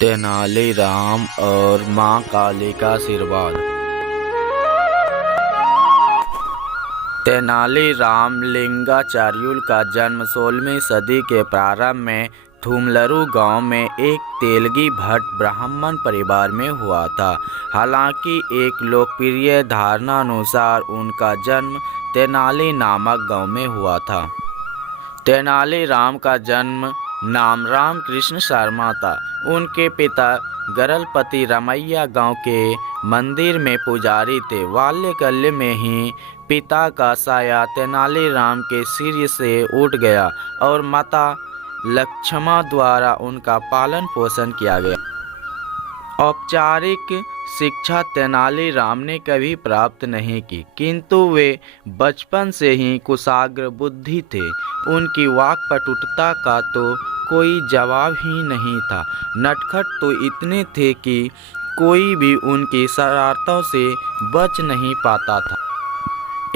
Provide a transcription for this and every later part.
तेनालीराम और मां काली का आशीर्वाद। तेनालीराम लिंगाचार्युल का जन्म 16वीं सदी के प्रारंभ में थुमलरू गांव में एक तेलगी भट्ट ब्राह्मण परिवार में हुआ था। हालांकि एक लोकप्रिय धारणा अनुसार उनका जन्म तेनाली नामक गांव में हुआ था। तेनालीराम का जन्म नाम रामकृष्ण शर्मा था। उनके पिता गरलपति रमैया गांव के मंदिर में पुजारी थे। बाल्यकाल में ही पिता का साया तेनालीराम के सिर से उठ गया और माता लक्ष्मा द्वारा उनका पालन पोषण किया गया। औपचारिक शिक्षा तेनालीराम ने कभी प्राप्त नहीं की, किंतु वे बचपन से ही कुशाग्र बुद्धि थे। उनकी वाक्पटुता का तो कोई जवाब ही नहीं था। नटखट तो इतने थे कि कोई भी उनकी शरारतों से बच नहीं पाता था।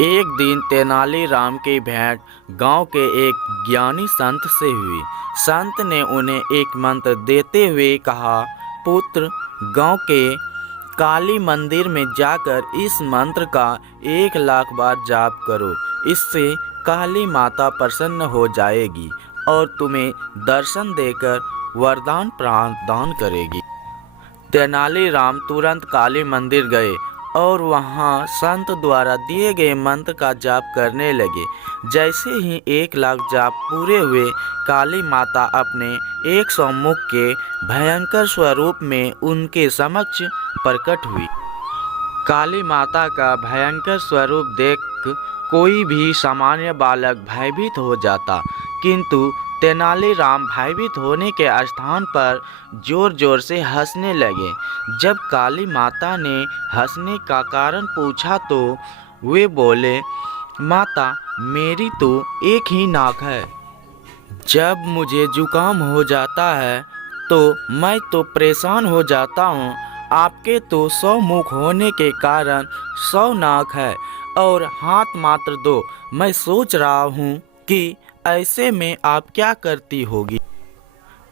एक दिन तेनालीराम की भेंट गांव के एक ज्ञानी संत से हुई। संत ने उन्हें एक मंत्र देते हुए कहा, पुत्र, गांव के काली मंदिर में जाकर इस मंत्र का 1,00,000 बार जाप करो। इससे काली माता प्रसन्न हो जाएगी और तुम्हें दर्शन देकर वरदान प्रदान करेगी। तेनालीराम तुरंत काली मंदिर गए और वहां संत द्वारा दिए गए मंत्र का जाप करने लगे। जैसे ही 1,00,000 जाप पूरे हुए, काली माता अपने 100 मुख के भयंकर स्वरूप में उनके समक्ष प्रकट हुई। काली माता का भयंकर स्वरूप देख कोई भी सामान्य बालक भयभीत हो जाता, किंतु तेनालीराम भयभीत होने के स्थान पर जोर जोर से हंसने लगे। जब काली माता ने हंसने का कारण पूछा तो वे बोले, माता, मेरी तो एक ही नाक है। जब मुझे जुकाम हो जाता है तो मैं तो परेशान हो जाता हूँ। आपके तो 100 मुख होने के कारण 100 नाक है और हाथ मात्र 2। मैं सोच रहा हूँ कि ऐसे में आप क्या करती होगी।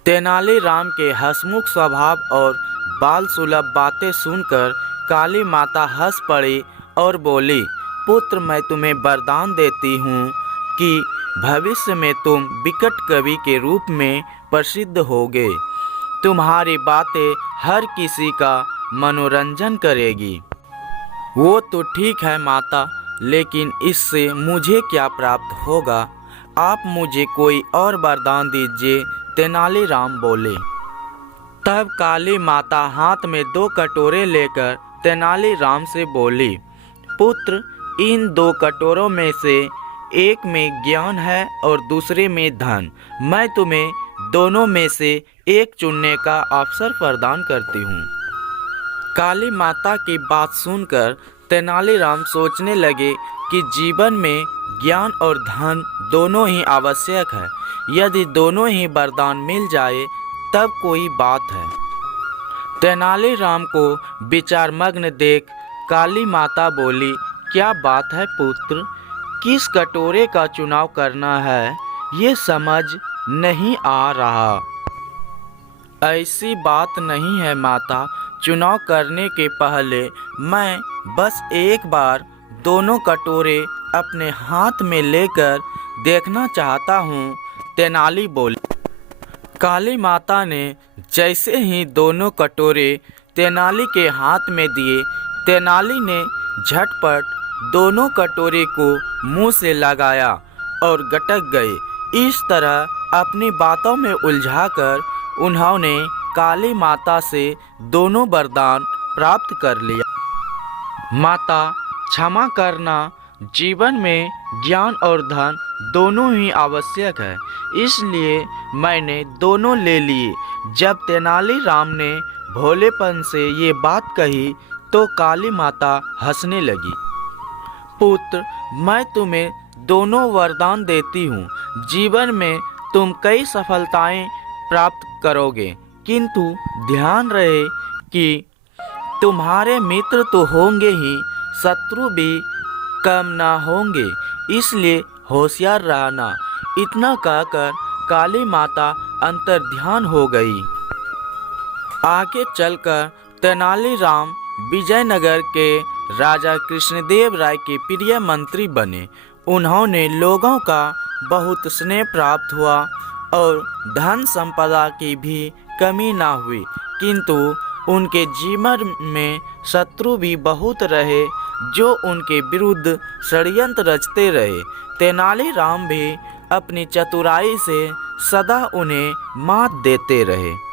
तेनालीराम के हंसमुख स्वभाव और बाल सुलभ बातें सुनकर काली माता हंस पड़ी और बोली, पुत्र, मैं तुम्हें वरदान देती हूँ कि भविष्य में तुम विकट कवि के रूप में प्रसिद्ध होगे। तुम्हारी बातें हर किसी का मनोरंजन करेगी। वो तो ठीक है माता, लेकिन इससे मुझे क्या प्राप्त होगा? आप मुझे कोई और वरदान दीजिए। तेनालीराम बोले। तब काली माता हाथ में 2 कटोरे लेकर तेनालीराम से बोली, पुत्र, इन 2 कटोरों में से एक में ज्ञान है और दूसरे में धन। मैं तुम्हें दोनों में से एक चुनने का अवसर प्रदान करती हूँ। काली माता की बात सुनकर तेनालीराम सोचने लगे कि जीवन में ज्ञान और धन दोनों ही आवश्यक है। यदि दोनों ही वरदान मिल जाए तब कोई बात है। तेनालीराम को विचारमग्न देख काली माता बोली, क्या बात है पुत्र? किस कटोरे का चुनाव करना है ये समझ नहीं आ रहा। ऐसी बात नहीं है माता, चुनाव करने के पहले मैं बस एक बार दोनों कटोरे अपने हाथ में लेकर देखना चाहता हूँ। तेनाली बोली। काली माता ने जैसे ही दोनों कटोरे तेनाली के हाथ में दिए, तेनाली ने झटपट दोनों कटोरे को मुंह से लगाया और गटक गए। इस तरह अपनी बातों में उलझाकर उन्होंने काली माता से दोनों वरदान प्राप्त कर लिया। माता, क्षमा करना, जीवन में ज्ञान और धन दोनों ही आवश्यक है, इसलिए मैंने दोनों ले लिए। जब तेनालीराम ने भोलेपन से ये बात कही तो काली माता हंसने लगी। पुत्र, मैं तुम्हें दोनों वरदान देती हूँ। जीवन में तुम कई सफलताएं प्राप्त करोगे, किंतु ध्यान रहे कि तुम्हारे मित्र तो होंगे ही, शत्रु भी कम ना होंगे, इसलिए होशियार रहना। इतना कहकर काली माता अंतर्ध्यान हो गई। आगे चलकर तेनालीराम विजयनगर के राजा कृष्णदेव राय के प्रिय मंत्री बने। उन्होंने लोगों का बहुत स्नेह प्राप्त हुआ और धन संपदा की भी कमी ना हुई, किंतु उनके जीवन में शत्रु भी बहुत रहे जो उनके विरुद्ध षड्यंत्र रचते रहे। तेनालीराम भी अपनी चतुराई से सदा उन्हें मात देते रहे।